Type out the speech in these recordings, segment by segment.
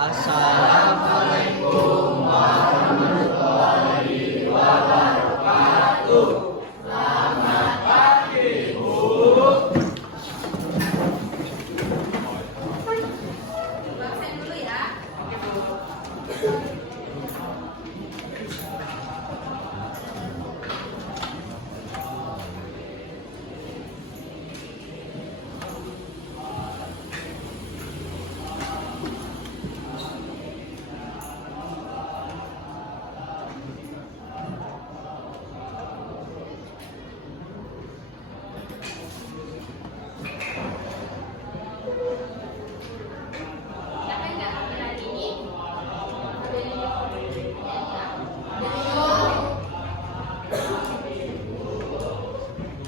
Assalamualaikum warahmatullahi wabarakatuh. Selamat pagi, Bu. Absen dulu ya. Siapa yang nggak hadir hari ini?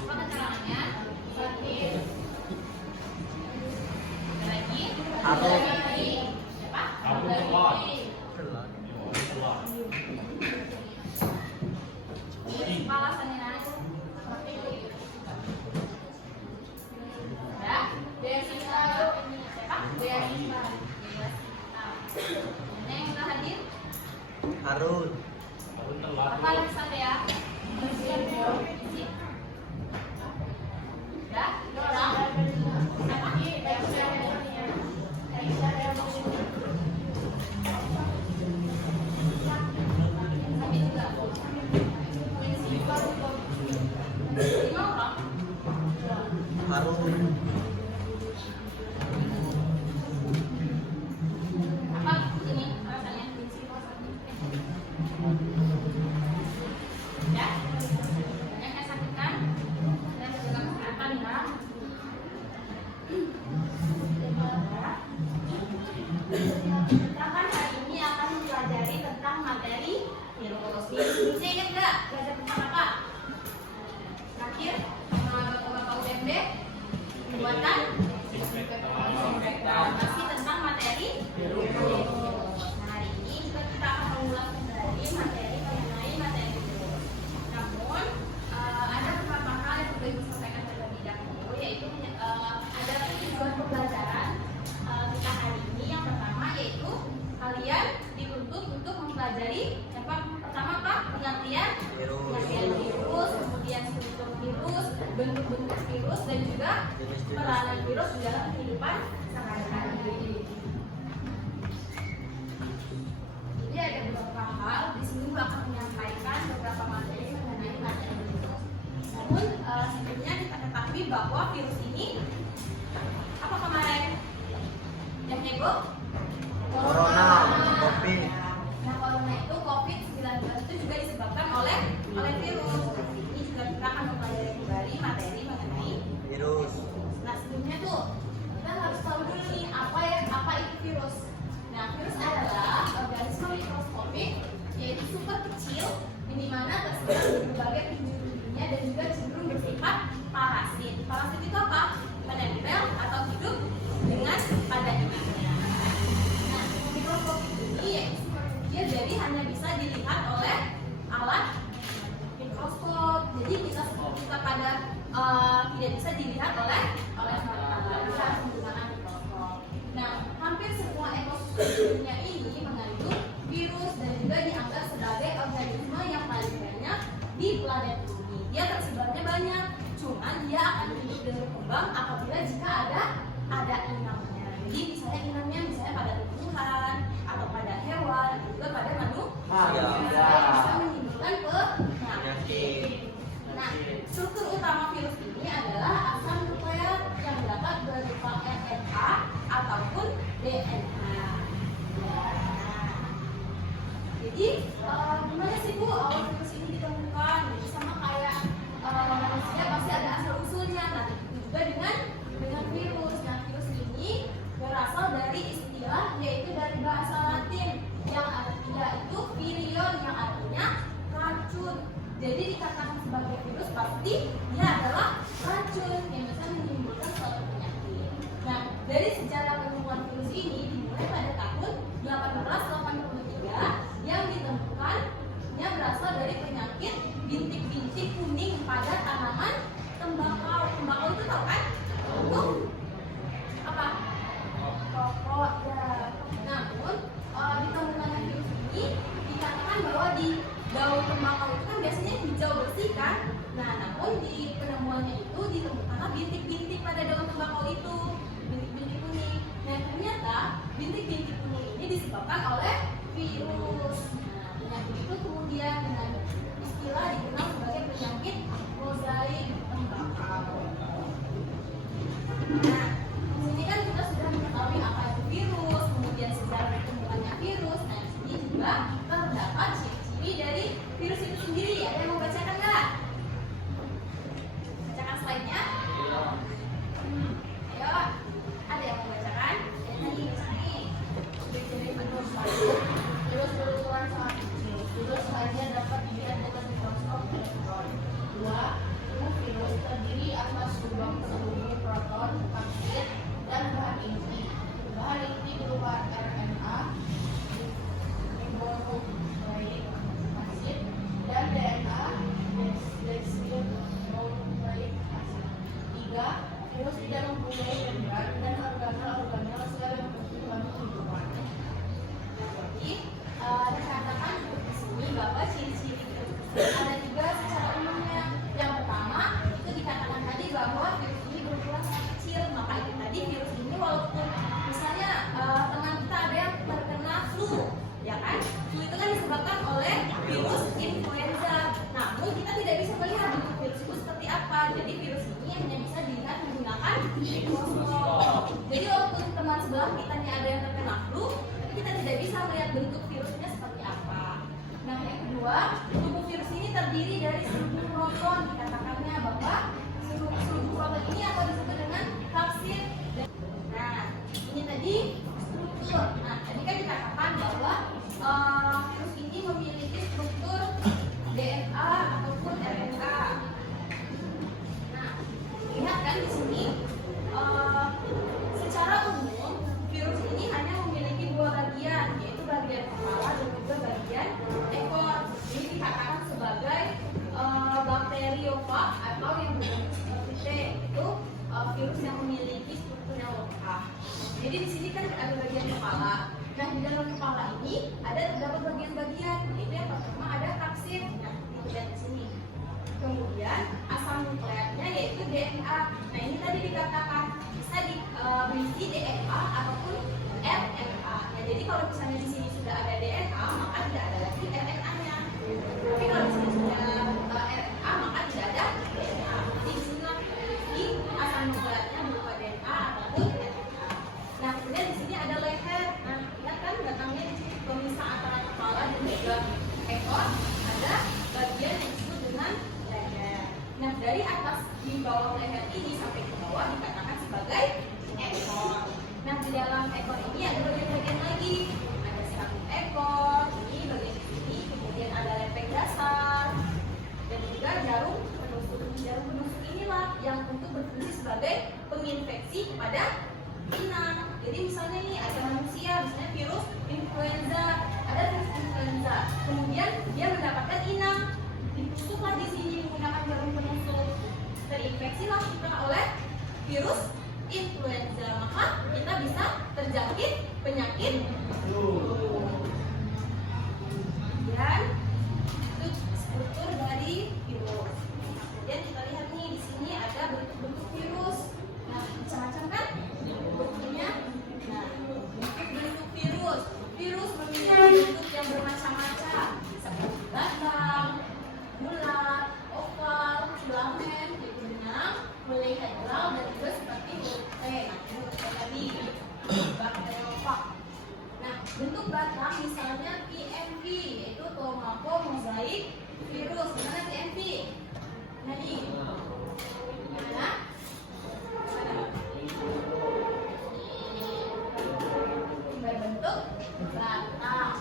Apa keterangannya? Sakit. Lagi? Aku. Siapa? Kepala seminar itu. Ya? Beasiswa. Siapa? Beasiswa. Ini yang udah hadir? Harun. Apa lagi sampai ya? Ya? Orang? Siapa? Sampai juga. Lima orang? Harun. Apa ini rasanya? Ya? Banyak yang sakit kan? Dan jaga kesehatan ya. Keterangan hari ini akan mempelajari tentang materi virus. Bisa ingat nggak belajar tentang apa? Terakhir, bapak-bapak UMB pembuatan masih tentang materi virus. Nah, hari ini juga kita akan mengulas kembali materi mengenai materi virus. Namun ada beberapa hal yang perlu disampaikan terlebih dahulu, yaitu ada tujuan pembelajaran kita hari ini. Yang pertama yaitu kalian dituntut untuk mempelajari yang pertama apa? Pengertian virus, kemudian struktur virus, bentuk-bentuk virus, dan juga peranan virus di dalam kehidupan sehari-hari. Jadi ada beberapa hal di sini Mbak akan menyampaikan beberapa materi mengenai materi virus. Namun sebelumnya kita ketahui bahwa virus ini apa kemarin yang heboh? Corona, Covid. Nah, corona itu COVID-19 itu juga disebabkan oleh virus. Ini juga kita akan mempelajari kembali materi mengenai Virus. Nah, sebelumnya tuh kita harus tahu dulu nih apa itu virus. Nah, virus adalah organisme mikroskopik yaitu super kecil yang dimana tersebar di berbagai penjuru dunia dan juga cenderung bersifat parasit. Parasit itu apa? Menempel atau hidup dengan pada inangnya. Nah, mikroskopik ini yaitu super kecil jadi hanya bisa dilihat oleh alat mikroskop. Jadi kita pada tidak bisa dilihat oleh mata bisa menggunakan mikroskop. Nah, hampir semua ekosistem dunia ini mengandung virus dan juga dianggap sebagai organisme yang paling banyak di planet bumi. Dia tersebarnya banyak, cuman dia akan hidup dan berkembang apabila jika ada inangnya. Jadi misalnya inangnya misalnya pada tumbuhan atau pada hewan, juga pada manusia yang bisa menimbulkan penyakit. Nah, struktur utama virus ini adalah asam nukleat yang dapat berupa RNA ataupun DNA. Jadi, gimana sih Bu awal virus ini ditemukan? Jadi sama kayak manusia pasti ada asal usulnya. Nah, itu juga dengan virus. Nah, virus ini berasal dari istilah yaitu dari bahasa Latin yang artinya itu virion yang artinya racun. Jadi dikatakan sebagai virus pasti dia adalah racun yang bisa menimbulkan suatu penyakit. Nah, dari sejarah penemuan virus ini dimulai pada tahun 1883 yang ditemukannya berasal dari penyakit bintik-bintik kuning pada tanaman tembakau. Tembakau itu tahu kan? Itu apa? Rokok ya. Namun tembakau itu, bintik-bintik kuning. Nah ternyata bintik-bintik kuning ini disebabkan oleh virus. Nah penyakit itu kemudian dengan istilah dikenal sebagai penyakit mozaik tembakau. Nah di sini kan kita sudah mengetahui apa itu virus, kemudian sejarah ditemukannya virus. Nah di sini juga terdapat ciri-ciri dari virus itu sendiri. Ada yang mau bacakan nggak? Bacakan slide-nya. Ayo, ada yang mau bacakan? Tadi nih, ciri-ciri virus satu, virus berukuran sangat kecil. Virus hanya dapat dilihat dengan mikroskop elektron. Dua, virus terdiri atas lubang terhubung proton, kapsid, dan bahan inti. Bahan inti berupa RNA, ribonucleic acid, dan DNA, deoxyribonucleic acid. Tiga, virus tidak mempunyai membran dan organel-organel sel yang membentuk kehidupan. Jadi, dikatakan di sini bahwa ciri-ciri virus ada tiga secara umumnya. Yang pertama itu dikatakan tadi bahwa virus ini berukuran sangat kecil. Maka itu tadi virus ini walaupun misalnya teman kita ada yang terkena flu, ya kan? Flu itu kan disebabkan oleh virus influenza. Namun kita tidak bisa melihat bentuk virus itu seperti apa. Jadi virus ini hanya bisa dilihat menggunakan mikroskop. Jadi walaupun teman sebelah kita ada yang terkena flu, tapi kita tidak bisa melihat bentuk virusnya seperti apa. Nah yang kedua, tubuh virus ini terdiri dari seluruh proton. Dikatakannya bahwa seluruh proton ini akan disebut dengan kapsid. Nah ini tadi struktur. Nah tadi kan dikatakan bahwa virus ini memiliki struktur DNA ataupun RNA. Nah lihat kan di sini secara umum virus ini hanya memiliki dua bagian, yaitu bagian kepala dan juga bagian ekor. Ini dikatakan sebagai bakteriofag atau yang berbentuk seperti T, itu virus yang memiliki struktur yang lengkap. Jadi di sini kan ada bagian kepala. Nah di dalam kepala ini ada terdapat bagian-bagian. Yaitu yang pertama ada kapsid. Nah kita lihat di sini. Kemudian asam nukleatnya yaitu DNA. Nah ini tadi dikatakan bisa berisi DNA ataupun RNA. Nah jadi kalau misalnya di sini sudah ada DNA maka tidak ada lagi RNA-nya. Tapi kalau di sini sudah RNA maka tidak ada DNA. Jadi di sini berisi asam nukleatnya berupa DNA ataupun RNA. Nah kemudian di sini ada leher. Nah lihat kan batangnya di sini pemisah antara kepala dan juga ekor ada bagian yang disebut dengan leher. Nah dari atas di bawah leher ini sampai ke bawah dikatakan sebagai ekor. Nah di dalam ekor ini ada bagian-bagian lagi. Ada serabut ekor, ini bagian sini, kemudian ada lempeng dasar, dan juga jarum penusuk. Jarum penusuk inilah yang untuk berfungsi sebagai penginfeksi kepada inang. Jadi misalnya ini ada manusia, misalnya virus influenza, ada virus influenza, kemudian dia mendapatkan inang, ditusuklah di sini menggunakan jarum penusuk, terinfeksilah kita oleh virus influenza, maka kita bisa terjangkit penyakit flu. Dan itu struktur dari virus. Kemudian kita lihat nih di sini ada bentuk-bentuk virus. Nah, macam-macam kan bentuknya. Nah, bentuk virus. Virus memiliki bentuk yang bermacam-macam, seperti batang, bulat, oval, filamen, benang, mulihedral, dan juga seperti huruf T. Tadi bakteriofag. Nah, bentuk batang misalnya PMV, yaitu Tomoko Mosaic Virus. Mana PMV? Nah, ini. Mana? Berbentuk batang.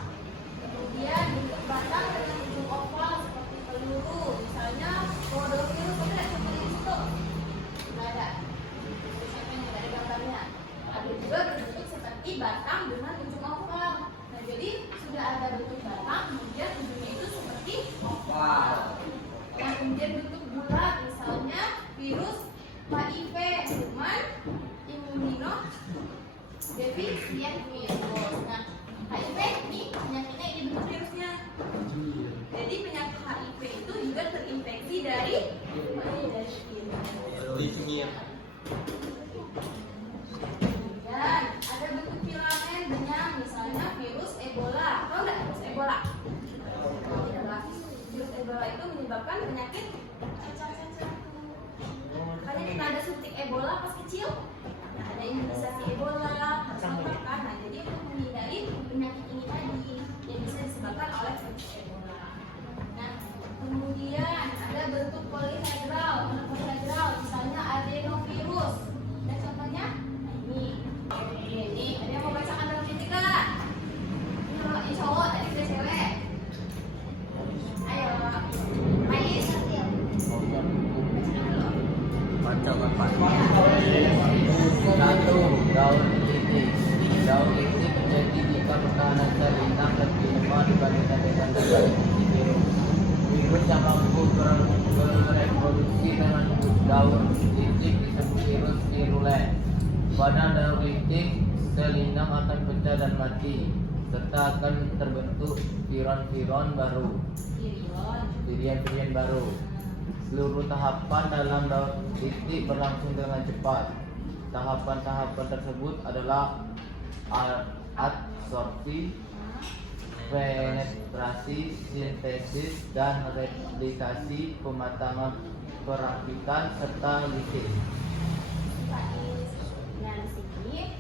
Kemudian bentuk batang dengan ujung oval seperti peluru. Misalnya Rhodovirus, ada seperti itu. Tidak ada. Tidak ada gambarnya. Ada juga berbentuk seperti batang dengan ujung oval. Nah, jadi sudah ada bentuk batang, kemudian ujungnya itu seperti oval. Nah, kemudian bentuk bulat, misalnya virus HIV, human immunodeficient virus. Nah, HIV ini penyakitnya ini bentuk virusnya. Jadi penyakit HIV itu juga terinfeksi dari virus. Ebola pas kecil. Nah, ada imunisasi Ebola harus lengkap kan. Nah, jadi untuk menghindari penyakit ini tadi yang bisa disebabkan oleh virus Ebola. Nah, kemudian ada bentuk polihedral. Bentuk polihedral misalnya adenovirus. Dan contohnya ini ada yang mau bacakan dalam fisika? Ini cowok, tadi udah cewek. Ayo, Ais. Baca bapak. Satu, daun titik. Daun titik menjadi jika pertahanan sel inang lebih lemah dibandingkan dengan daun virus. Virus yang mampu bereproduksi dengan daun titik disebut virus virulen. Pada daun titik, sel inang akan pecah dan mati, serta akan terbentuk viron-viron baru, virian-virian baru. Seluruh tahapan dalam daun titik berlangsung dengan cepat. Tahapan-tahapan tersebut adalah adsorpsi, penetrasi, sintesis, dan replikasi, pematangan perakitan, serta lisis. Nah, di sini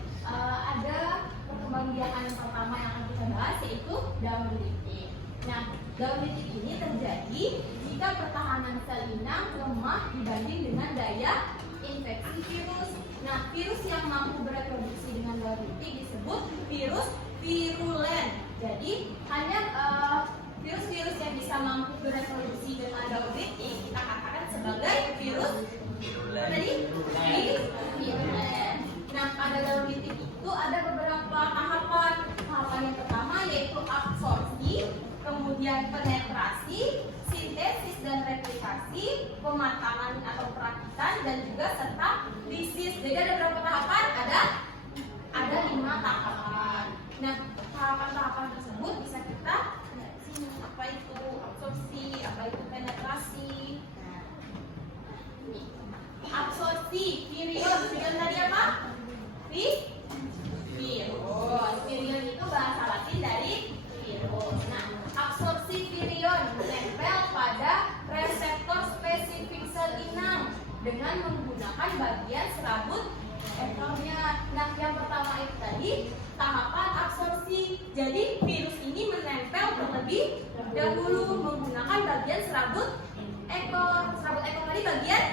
ada perkembangbiakan yang pertama yang akan kita bahas yaitu daun titik. Nah, daun titik ini terjadi jika pertahanan sel inang lemah dibanding dengan daya infeksi virus. Nah, virus yang mampu bereproduksi dengan daun titik disebut virus virulen. Jadi, hanya virus-virus yang bisa mampu bereproduksi dengan daun titik kita katakan sebagai virus virulen. Nah, pada daun titik itu ada beberapa tahapan. Tahapan yang pertama yaitu absorpsi, kemudian penetrasi, sintesis dan replikasi, pematangan atau perakitan, dan juga serta lisis. Jadi ada berapa tahapan? Ada 5 tahapan. Nah, tahapan-tahapan tersebut bisa kita lihat di sini. Apa itu absorpsi? Apa itu penetrasi? Nah, ini. Absorpsi, virion. Virion tadi apa? Virus. Virion itu bahasa Latin dari virus. Nah, absorpsi virion menempel pada reseptor spesifik sel inang dengan menggunakan bagian serabut ekornya. Nah, yang pertama itu tadi tahapan absorpsi. Jadi virus ini menempel terlebih dahulu menggunakan bagian serabut ekor. Serabut ekor tadi bagian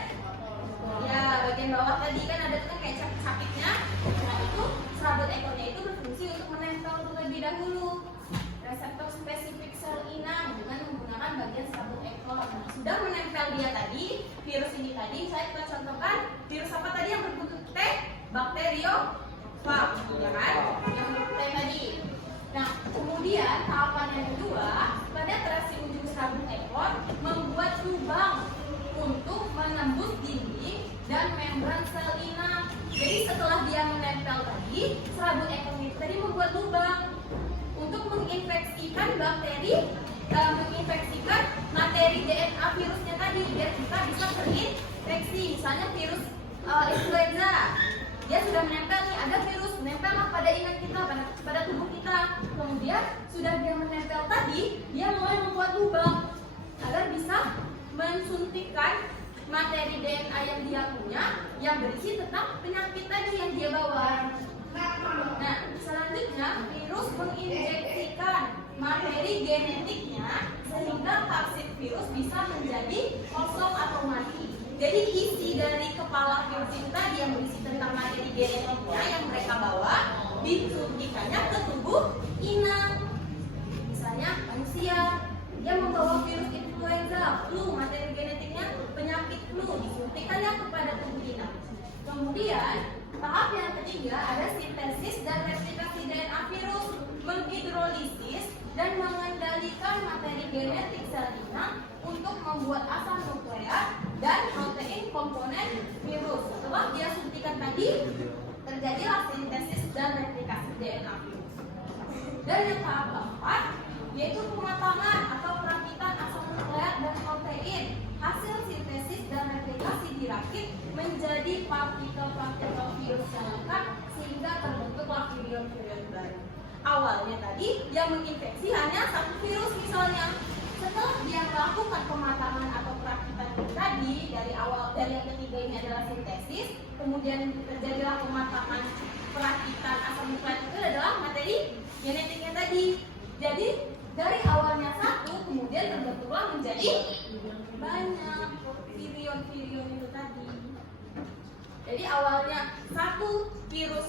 bawah tadi kan ada tuh kayak capit-capitnya. Nah, itu serabut ekornya itu berfungsi untuk menempel terlebih dahulu reseptor spesifik sel inang dengan menggunakan bagian serabut ekor. Nah, sudah menempel dia tadi, virus ini tadi, saya kita contohkan virus apa tadi yang berbentuk T? Bakteriofag, ya kan? Yang berbentuk T tadi. Nah, kemudian tahapan yang kedua, penetrasi ujung serabut ekor membuat lubang untuk menembus dinding dan membran sel inang. Jadi setelah dia menempel tadi, serabut ekornya itu tadi membuat lubang untuk menginfeksikan bakteri, menginfeksikan materi DNA virusnya tadi biar kita bisa terinfeksi. Misalnya virus influenza, dia sudah menempel nih, ada virus menempel pada inang kita, pada tubuh kita. Kemudian sudah dia menempel tadi, dia mulai membuat lubang agar bisa mensuntikkan materi DNA yang dia punya yang berisi tentang penyakit tadi yang dia bawa. Nah, selanjutnya virus menginjeksikan materi genetiknya sehingga kapsid virus bisa menjadi kosong atau mati. Jadi isi dari kepala virus itu tadi yang berisi tentang materi genetiknya yang mereka bawa disuntikannya ke tubuh inang. Misalnya manusia, dia membawa virus influenza, flu, materi genetiknya penyakit flu, disuntikannya kepada tubuh inang. Kemudian tahap yang ketiga ada sintesis dan replikasi DNA virus, menghidrolisis dan mengendalikan materi genetik sel inang untuk membuat asam nukleat dan protein komponen virus. Setelah dia suntikan tadi, terjadilah sintesis dan replikasi DNA virus. Dan yang tahap keempat yaitu pematangan atau perakitan asam nukleat dan protein. Hasil sintesis dan replikasi dirakit menjadi partikel-partikel virus yang lengkap sehingga terbentuklah virion-virion baru. Awalnya tadi yang menginfeksi hanya satu virus misalnya. Setelah dia melakukan pematangan atau perakitan tadi dari yang ketiga ini adalah sintesis, kemudian terjadilah pematangan perakitan asam nukleat itu adalah materi genetiknya tadi. Jadi dari awalnya satu, kemudian terbentuklah menjadi banyak virion-virion itu tadi. Jadi awalnya satu virus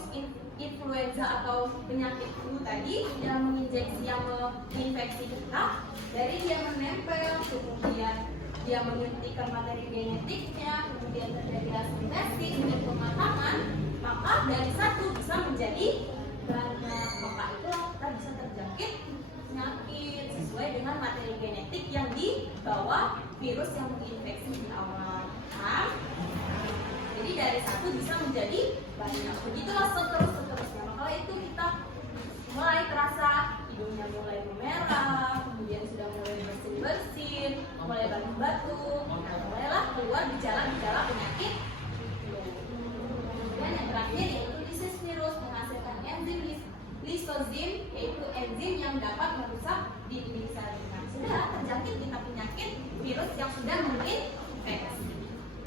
influenza atau penyakit flu tadi yang menginjeksi, yang menginfeksi kita, dari dia menempel, kemudian dia menyuntikkan materi genetiknya, kemudian terjadi sintesis dan pematangan, maka dari satu bisa menjadi banyak. Maka itulah kita bisa terjangkit penyakit sesuai dengan materi genetik yang dibawa virus yang menginfeksi di awal. Jadi dari satu bisa menjadi banyak. Begitulah seterusnya. Maka itu kita mulai terasa hidungnya mulai memerah, kemudian sudah mulai bersin-bersin, mulai batuk-batuk. Nah, mulailah keluar gejala-gejala penyakit. Kemudian yang terakhir yaitu lisis virus menghasilkan enzim lisozim, yaitu enzim yang dapat merusak dinding sel. Nah, sudah terjangkit kita penyakit virus yang sudah menginfeksi.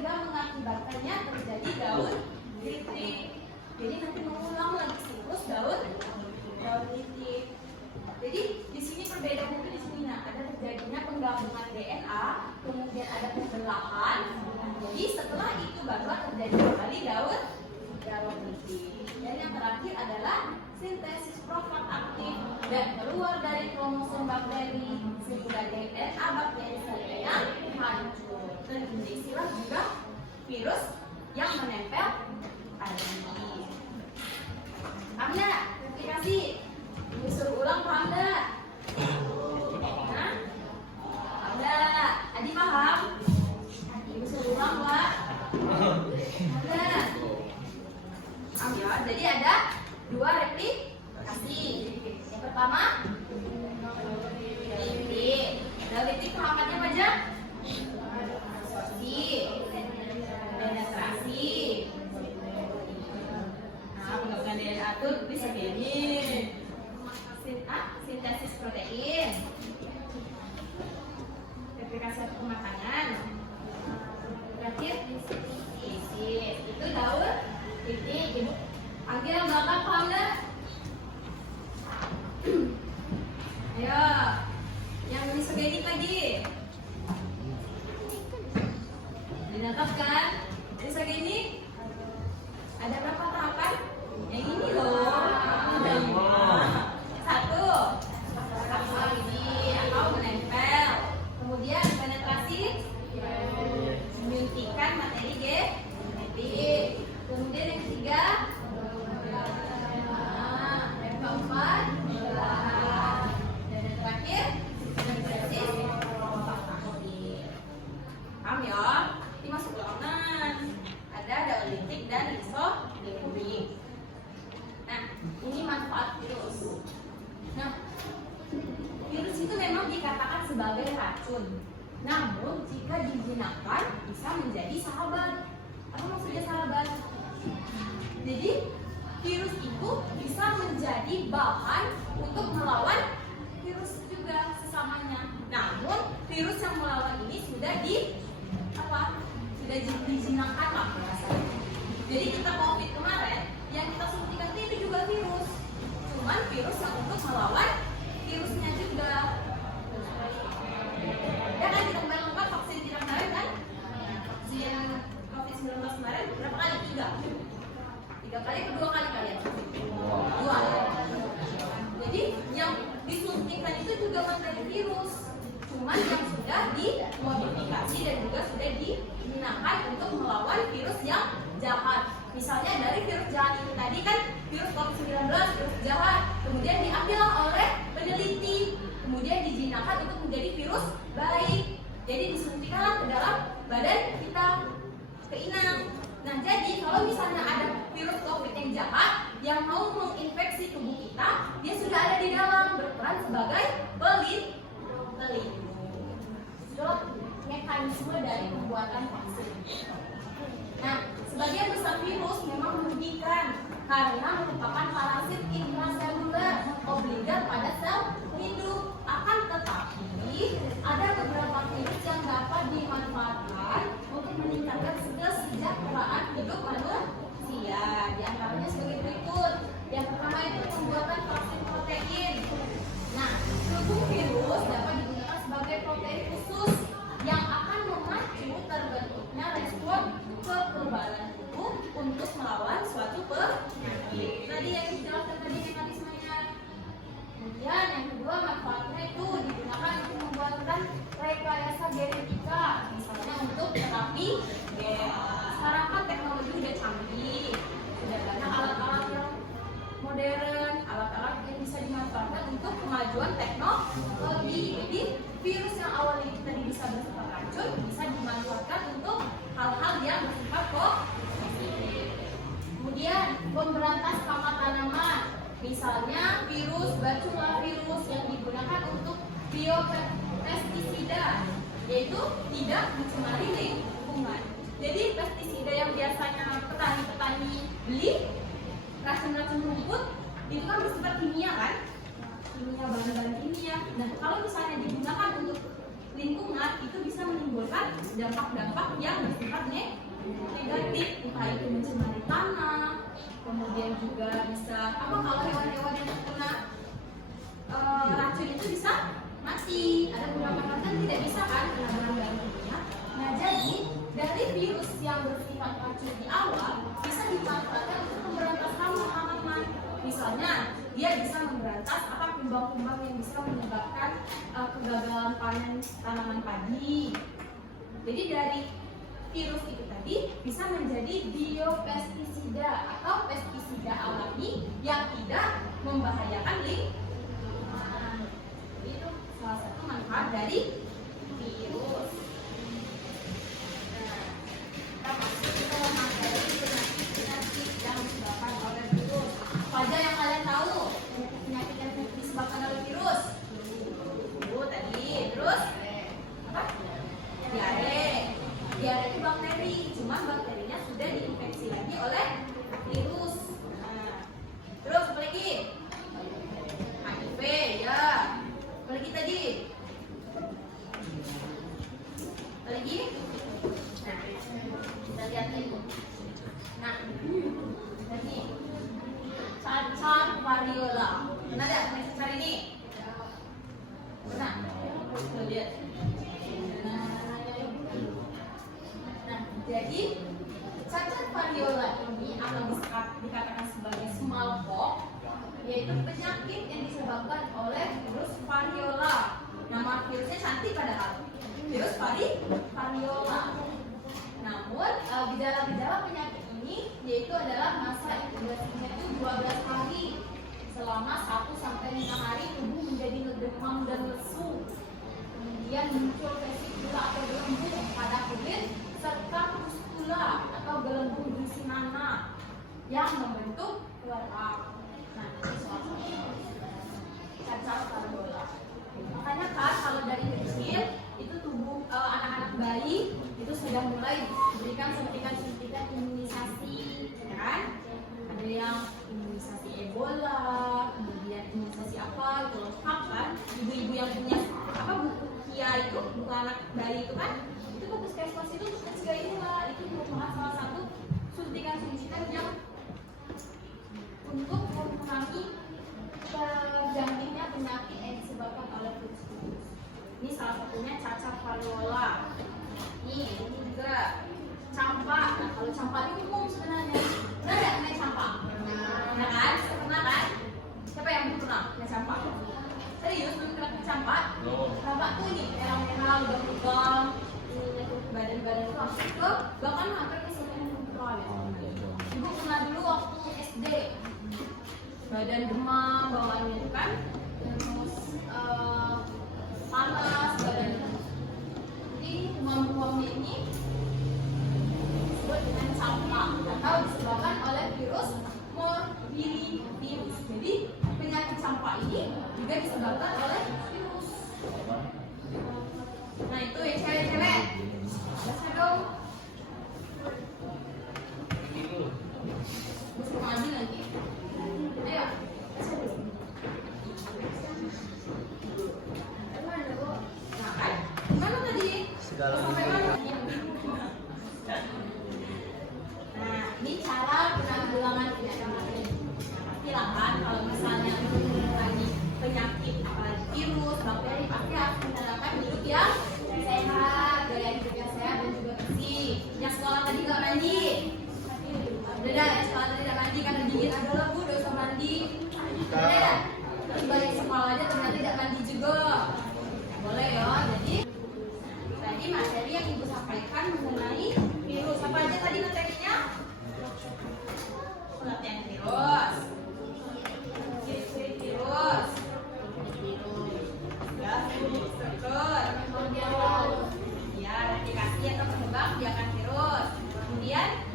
Mengakibatkannya terjadi daun kritik. Jadi nanti mengulang lagi siklus daun kritik. Jadi di sini perbedaannya itu di sini, nah, ada terjadinya penggabungan DNA, kemudian ada pembelahan. Jadi setelah itu baru terjadi kembali daun kritik. Dan yang terakhir adalah sintesis profag aktif dan keluar dari kromosom bakteri sehingga DNA bakteri saja yang hancur. Dan ini istilah juga virus yang menempel tadi. Paham nggak? Dikasih disuruh ulang, paham nggak? Nah, paham nggak? Adi paham? Disuruh ulang nggak? Paham nggak? Paham ya? Jadi ada dua replikasi. Yang pertama replik. Replik pengapatnya apa aja? Penetrasi. Nah, penggabungan DNA itu bisa begini. Sintesis protein. Replikasi atau pematangan. Terakhir lisis. Itu daun kritik. Akhir yang belakang paham nggak? Ayo, yang misogenik lagi. Dinangkap kan? Misogenik ada berapa tahapan? Yang ini loh. Satu, absorpsi atau menempel. Kemudian penetrasi, menyuntikkan materi genetik. Kemudian yang ketiga, yang keempat, dan yang terakhir, sintesis profag aktif. Paham ya? Ini masuk golongan. Ada daolitik dan isolitik. Nah, ini manfaat virus. Nah, virus itu memang dikatakan sebagai racun. Namun, jika dijinakkan bisa menjadi sahabat. Apa maksudnya sahabat? Jadi, virus itu bisa menjadi bahan untuk melawan virus juga sesamanya. Namun, virus yang melawan ini sudah dijinakkan lah rasanya. Jadi kita COVID kemarin, yang kita suntikan itu juga virus. Cuman virus yang untuk melawan virusnya juga. Ya kan kita kemarin lengkap vaksin kita kemarin kan? Vaksin COVID-19 kemarin berapa kali? 3 kali atau 2 kali kalian? 2. Jadi yang disuntikan itu juga materi virus. Cuman yang sudah dimodifikasi dan juga sudah digunakan untuk melawan virus yang jahat. Misalnya dari virus jahat ini tadi kan virus COVID-19, virus jahat, kemudian diambil oleh peneliti, kemudian dijinakkan untuk menjadi virus baik. Jadi disuntikkanlah ke dalam badan kita, ke inang. Nah, jadi kalau misalnya ada virus COVID yang jahat yang mau menginfeksi tubuh kita, dia sudah ada di dalam, berperan sebagai pelindung. Itulah mekanisme dari pembuatan vaksin. Nah, sebagian besar virus memang merugikan karena merupakan parasit intraseluler obligat pada sel hidup. Akan tetapi ada beberapa virus yang dapat dimanfaatkan meningkatkan kesejahteraan hidup manusia. Di antaranya sebagai berikut. Yang pertama itu pembuatan vaksin protein. Nah, tubuh virus dapat digunakan sebagai protein khusus yang akan memacu terbentuknya respon kekebalan tubuh untuk melawan suatu penyakit. Tadi yang dijelaskan tadi mekanismenya. Kemudian yang kedua, manfaatnya itu digunakan untuk membuatkan rekayasa genetika, misalnya untuk terapi gen. Sekarang kan teknologi udah canggih, sudah banyak alat-alat yang modern, alat-alat yang bisa dimanfaatkan untuk kemajuan teknologi. Jadi virus yang awalnya tadi bisa bersifat racun bisa dimanfaatkan untuk hal-hal yang bersifat positif. Kemudian pemberantas hama tanaman, misalnya virus bacillus virus yang digunakan untuk biopestisida, yaitu tidak mencemari lingkungan. Jadi pestisida yang biasanya petani-petani beli, racun-racun rumput, itu kan bersifat kimia kan? Kimia, bahan-bahan kimia. Nah, kalau misalnya digunakan untuk lingkungan, itu bisa menimbulkan dampak-dampak yang bersifat negatif, entah itu mencemari tanah, kemudian juga bisa kalau hewan-hewan yang terkena racun itu bisa mati. Ada beberapa hewan kan tidak bisa kan kena bahan-bahan kimia. Nah, jadi dari virus yang bersifat racun di awal bisa dimanfaatkan untuk memberantas hama-hama. Misalnya dia bisa memberantas kumbang-kumbang yang bisa menyebabkan kegagalan panen tanaman padi. Jadi dari virus itu tadi bisa menjadi biopestisida atau pestisida alami yang tidak membahayakan lingkungan. Itu salah satu manfaat dari virus. Nah, kita masuk ke materi penyakit-penyakit yang disebabkan oleh virus. Apa aja yang kalian tahu? Penyakit yang disebabkan oleh virus? Tadi, terus apa? Diare. Diare itu bakteri, cuma bakterinya sudah diinfeksi lagi oleh virus. Nah, terus apa lagi? HIV, ya. Apa lagi tadi? Apa lagi? Nah, kita lihat lagi. Nah, tadi cacar variola. Pernah ada cacar ini? Pernah? Kita lihat. Nah, jadi cacar variola ini akan dikatakan sebagai smallpox, yaitu penyakit yang disebabkan oleh virus variola. Nama virusnya cantik padahal, virus variola. Namun gejala-gejala penyakit ini yaitu adalah masa inkubasinya itu 12 hari. Selama 1-5 hari tubuh menjadi demam dan lesu. Kemudian muncul vesikula atau gelembung pada kulit serta pustula atau gelembung berisi nanah yang membentuk kelopak. Nah, ini suatu cacar variola. Makanya kan kalau dari kecil itu tubuh anak-anak bayi itu sudah mulai diberikan suntikan-suntikan imunisasi, ya kan? Ada yang imunisasi Ebola, kemudian imunisasi apa itu lengkap kan? Ibu-ibu yang punya buku KIA itu, buku anak bayi itu kan? Itu ke puskesmas itu mencegah inilah, itu merupakan salah satu suntikan-suntikan yang untuk mengurangi terjangkitnya penyakit yang disebabkan oleh virus. Ini salah satunya cacar variola. Ini juga campak. Nah, kalau campak ini umum sebenarnya. Pernah nggak kena campak? Pernah kan? Pernah kan? Siapa yang belum pernah kena campak? Serius belum kena campak? Campak tuh ini merah-merah, udah pegang, badan-badan itu langsung ke bahkan hampir ke seluruh tubuh. Ibu pernah dulu waktu SD, badan demam bawaannya itu kan, terus panas badan. Jadi demam-demamnya ini disebut dengan campak atau disebabkan oleh virus morbillivirus. Jadi penyakit campak ini juga disebabkan oleh virus. Nah, itu ya cewek-cewek. Baca dong. Bisa maju lagi. Ayo, baca dulu. Mana tadi? Segala Sampai mana? Ini cara penanggulangan penyakit. Silakan kalau misalnya menemukan penyakit apalagi virus, bakteri, pasti harus menerapkan hidup yang sehat, gaya hidup yang sehat dan juga bersih. Yang sekolah tadi nggak mandi, udah dah, yang sekolah tadi nggak mandi karena dingin adalah bu, dosa mandi. Udah ya, terus balik sekolah aja ternyata tidak mandi juga, boleh ya. Jadi tadi materi yang ibu sampaikan mengenai virus apa aja tadi materinya? Pelatihan virus. Virus. Ya, struktur. Ya, replikasi atau penyebab biakan virus. Kemudian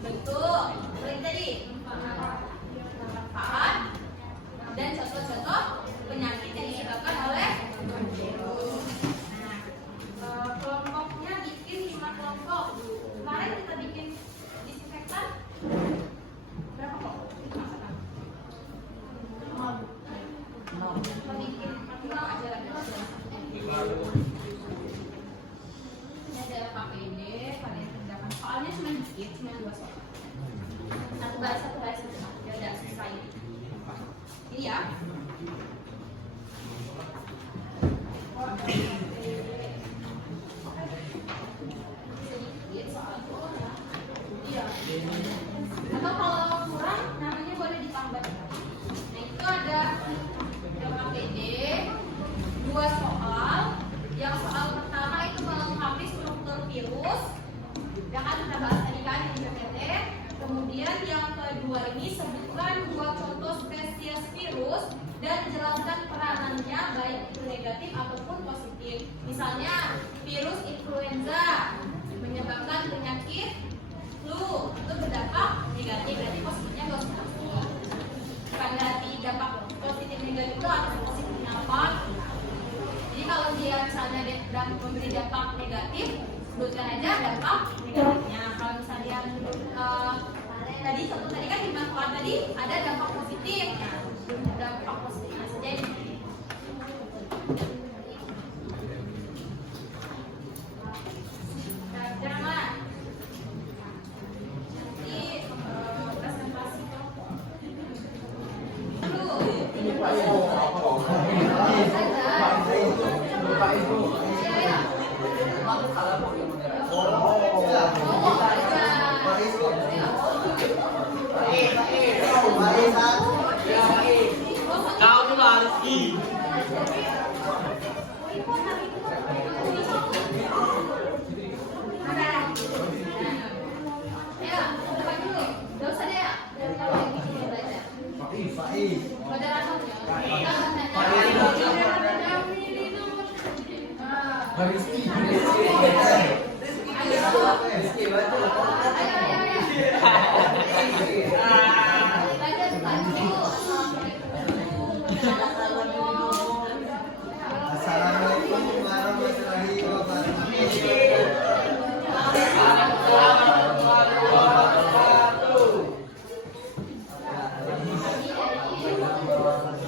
bentuk. Apa tadi? Manfaat dan contoh-contoh penyakit yang disebabkan oleh virus. Nah, kelompoknya bikin 5 kelompok. Kemarin kita bikin disinfektan berapa kelompok? Bikin maksimal aja lagi. Ini ada KPD, kalian kerjakan soalnya cuma dikit, cuma 2 soal. Satu baris. Ya udah selesai. Ini ya. Sedikit soal ya. Iya. Atau kalau kurang namanya boleh ditambah. Nah itu ada KPD 2 soal. Yang soal pertama itu melengkapi struktur virus. Ya kan kita bahas tadi kan di PPT. Kemudian yang kedua ini sebutkan 2 contoh spesies virus dan jelaskan peranannya baik itu negatif ataupun positif. Misalnya virus influenza menyebabkan penyakit flu itu berdampak negatif, berarti positifnya nggak usah. Bukan berarti dampak positif negatif itu atau positifnya apa. Jadi kalau dia misalnya dia memberi dampak negatif, sebutkan aja dampak negatifnya. Kalau misalnya tadi contoh tadi kan di manfaat tadi ada dampak positif. Nah, dampak positifnya saja ini. Jangan nanti presentasi Kau tuh lari. Assalamualaikum warahmatullahi wabarakatuh.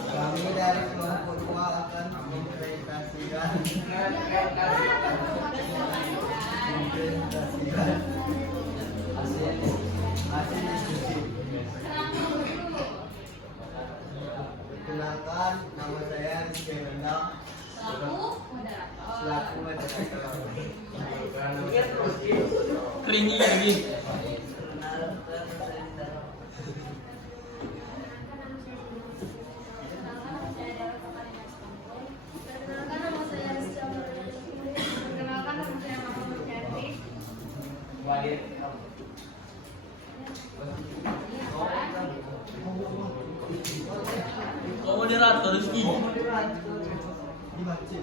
Kami dari kelompok 2 akan mempresentasikan hasil diskusi. Perkenalkan, nama saya Rizky Rendah selaku moderator. Keringi lagi. Kau moderator Rizky. Di masjid.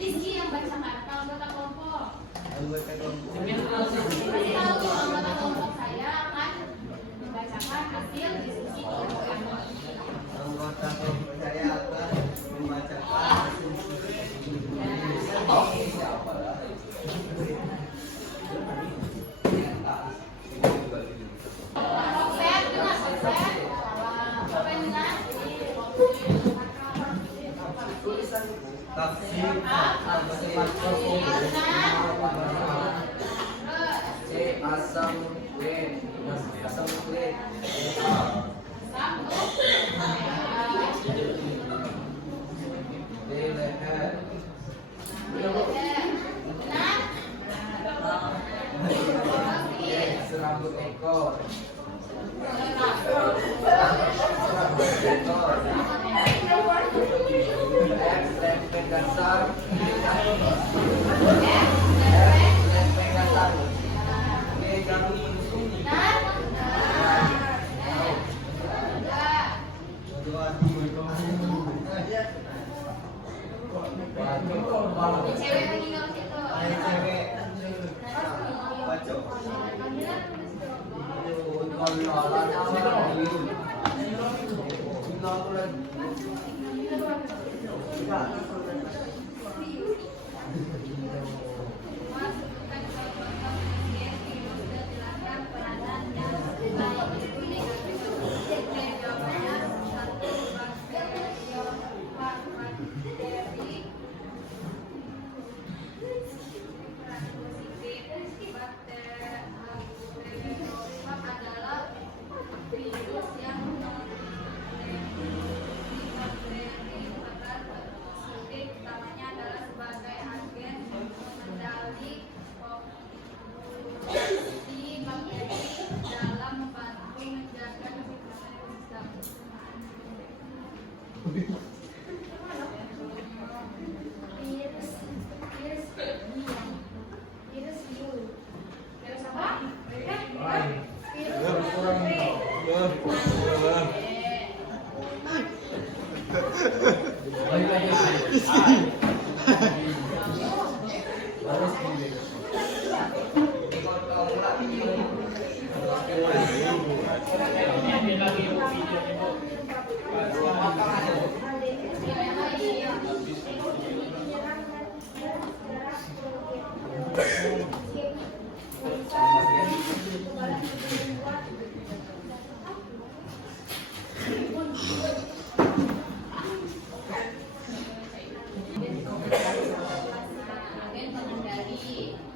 Rizky yang bacakan kalau anggota kelompok. Anggota kelompok. Pasti tahu tuh anggota kelompok saya akan membacakan hasil diskusi kelompok yang lain. Anggota kelompok saya akan membacakan hasil diskusi. Konsep, dengar konsep. Apa yang dengar? Tafsir. Karena rambut kulit, pasang kulit. Di leher. Serambut ekor. Serambut ekor. Lempeng dasar. Lempeng dasar. Ini kami ini. Cewek lagi nggak situ. Ayo cewek. Baca.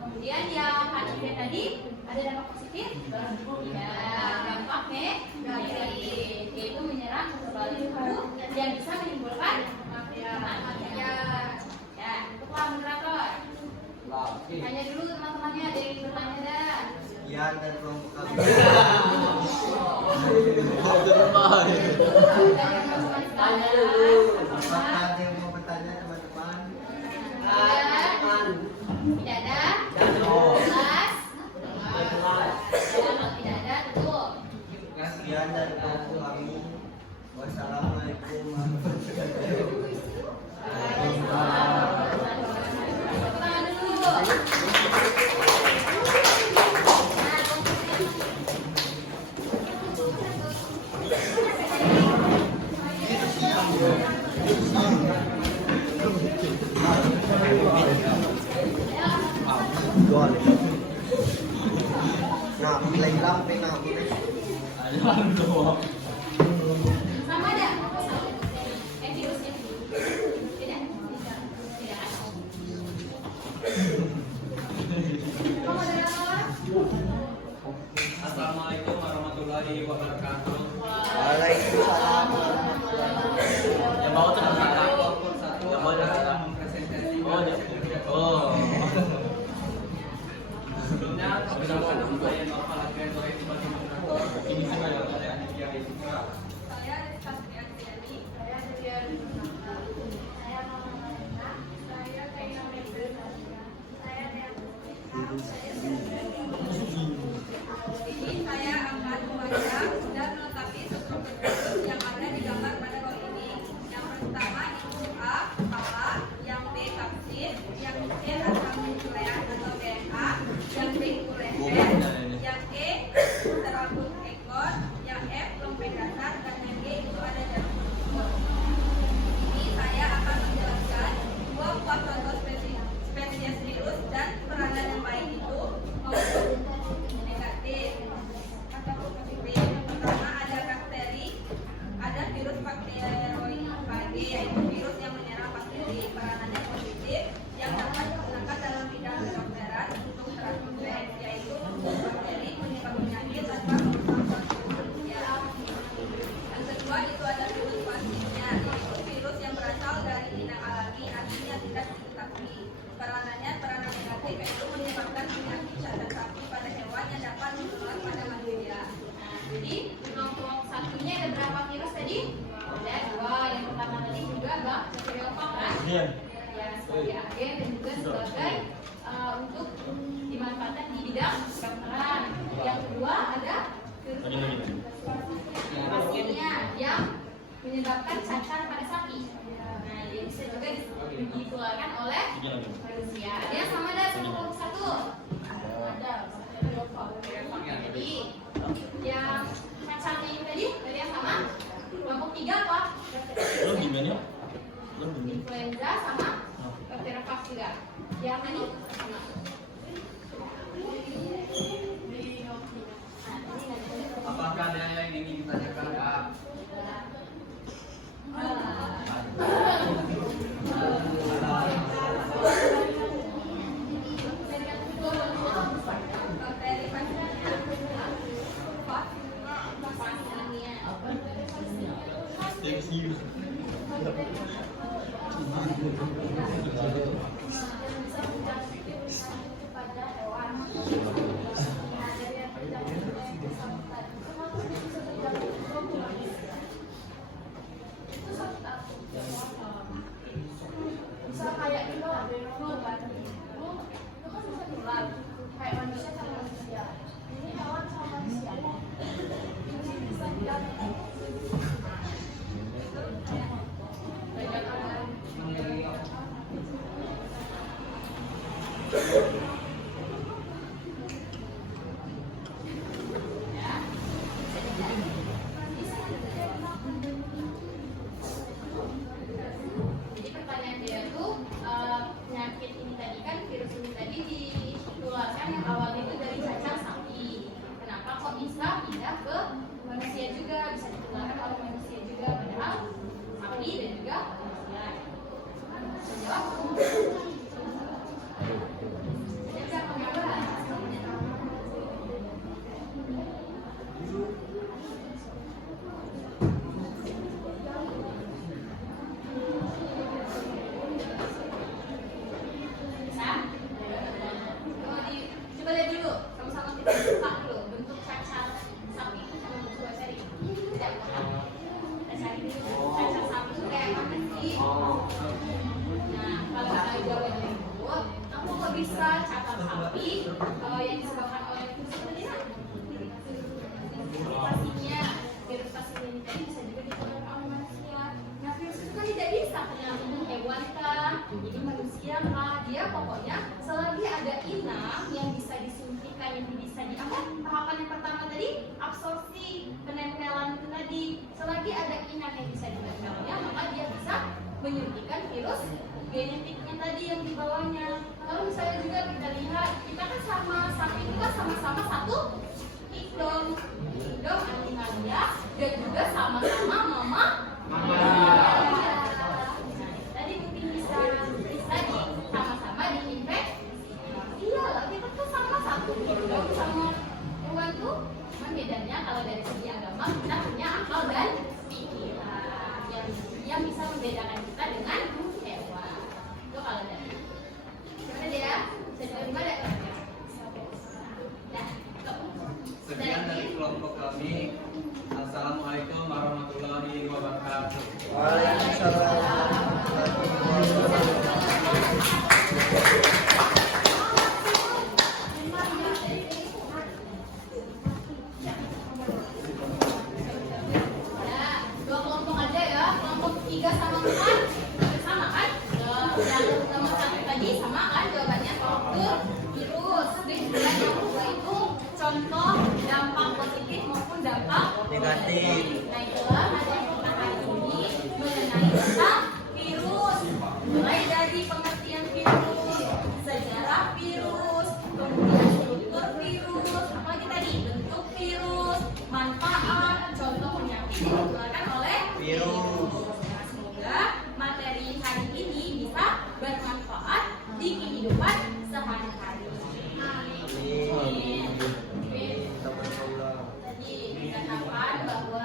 Kemudian yang HIV tadi ada dampak positif, ya dampak negatif, yaitu menyerang kekebalan tubuh yang bisa menimbulkan kematian. Ya, untuk moderator. Tanya dulu teman-temannya, ada yang bertanya dah. Sekian dan kelompok kami. Tanya dulu. Apakah ada yang mau bertanya teman-teman? Tidak ada? Jelas? Kalau tidak ada, tutup. Sekian dan kelompok kami. Wassalamualaikum warahmatullahi wabarakatuh. Tangan dulu. Nah, pilih lampe nah. Sama ada? Virusnya? Tidak? Tidak. Moderator? Assalamualaikum warahmatullahi wabarakatuh. Waalaikumsalam warahmatullahi wabarakatuh. Yang mau teman kakak. Yang mau teman Oh. Sebelumnya kami akan memulai normal latihan proyek sebagai moderator. Ini juga yang ada Aditya Rizka. Saya Rizka Suryani. Saya Suryani. Saya Mama Marina. Saya Kaina Mebel. Saya Dea. Ini saya akan membaca dan melengkapi struktur yang ada di gambar pada roll ini. Yang pertama itu A, kepala, yang B, kapsin, yang C, asam nukleat atau DNA, yang D, itu leher, yang E, serabut ekor, yang F, lempeng dasar, dan yang G itu ada dalam ekor. Ini saya akan menjelaskan dua buah contoh spesies virus dan peranan yang baik itu maupun bidang kedokteran. Yang kedua ada virus pastinya yang menyebabkan cacar pada sapi. Nah, dia bisa juga ditularkan oleh manusia. Dia sama ada sama kelompok satu. Ada. Jadi yang cacarnya ini tadi yang sama. Kelompok tiga apa? Influenza sama Pterococcus juga. Yang mana nih? Apakah ada yang ingin ditanyakan, Kak? Bisa kayak gitu, flu kan? Flu itu kan bisa nular, kayak manusia sama manusia. Ini hewan sama manusia. Ini bisa didapat. Jadi pertanyaan dia tuh penyakit ini tadi kan virus ini tadi ditularkan yang awalnya itu dari cacar sapi. Kenapa kok bisa pindah ke manusia juga, bisa ditularkan oleh manusia juga, padahal sapi dan juga manusia. Bisa jawab? Ada pengabaran? Bisa? Coba lihat dulu, sama-sama kita buka dulu bentuk cacar sapi itu sama coba cari. Tidak, kita cari dulu cacar sapi itu kayak mana sih? Nah, kalau saya jawab dulu, kamu kok bisa cacar sapi yang disebabkan oleh virus pastinya virus pastinya ini tadi bisa juga ditularkan oleh manusia. Nah, virus itu kan tidak bisa kena hewan kah, jadi manusia kah, dia pokoknya selagi ada inang yang bisa disuntikan, yang bisa diangkat. Tahapan yang pertama tadi absorpsi, penempelan itu tadi. Selagi ada inang yang bisa ditempelnya, maka dia bisa menyuntikkan virus genetiknya tadi yang dibawanya. Lalu misalnya juga kita lihat, kita kan sama sapi itu kan sama-sama satu ikdom animalia dan juga sama-sama mama. Tadi mungkin bisa tadi sama-sama diinfeksi. Iyalah, kita tuh sama satu ikdom sama hewan tuh. Cuman bedanya kalau dari segi agama kita punya akal dan pikiran yang bisa membedakan kita dengan hewan. Itu kalau dari gimana dia? Bisa diterima tidak? Nah, Sekian dari kelompok kami. Assalamualaikum warahmatullahi wabarakatuh. Ya, dua kelompok aja ya. Kelompok 3 sama 4 sama kan? Yang nomor 1 tadi sama kan jawabannya itu virus. Dan yang kedua itu contoh dampak positif maupun dampak Negatif. Nah, itulah materi kita hari ini mengenai tentang virus. Mulai dari pengertian virus, sejarah virus, kemudian struktur virus, apalagi tadi bentuk virus, manfaat, contoh penyakit yang ditularkan oleh Virus. Nah, semoga materi hari ini bisa bermanfaat di kehidupan sehari-hari. Amin. Tadi dikatakan bahwa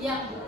yang